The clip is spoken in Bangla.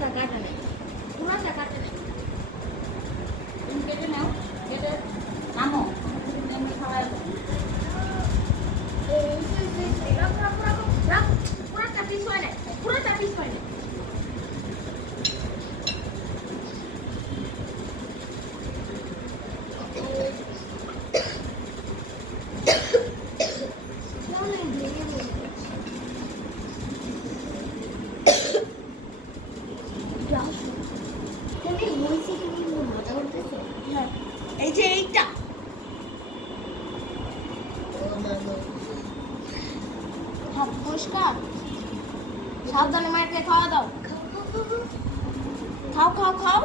কাটা নেই, পুরাটা কাটা নেই। তুমি কেটে নাও, কেটে নামো, এমনি খাওয়াই পুরাটা পিস হয় না, পুরাটা পিস হয় না। এই যে এইটা হাত পরিষ্কার, সাবধানে মায়েরকে খাওয়া দাও। খাও খাও খাও।